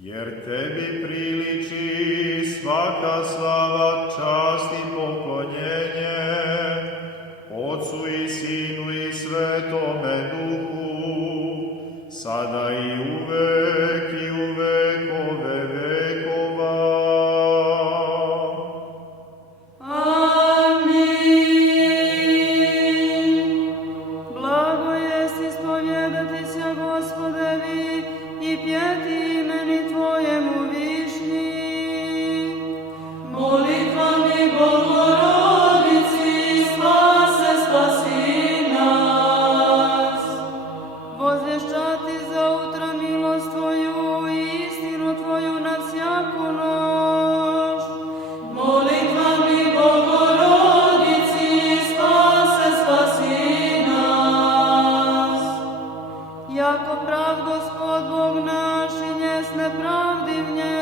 Jer tebi priliči svaka slava, čast i poklonjenje, Otcu i Sinu i Svetome Duhu, sada i uvek i u vekove vekova. Amin. Blago jest ispovjedati se Gospodevi i pjeti imeni Tvojemu višnji. Molitvami Bogorodici spase, spasi nas. Voзвещати заутро милост Твою и истину Твою на всяку нощ. Молитвами Богородиci спасе, спаси нас. Яко прав Господ Бог наш, и несть неправди в нем,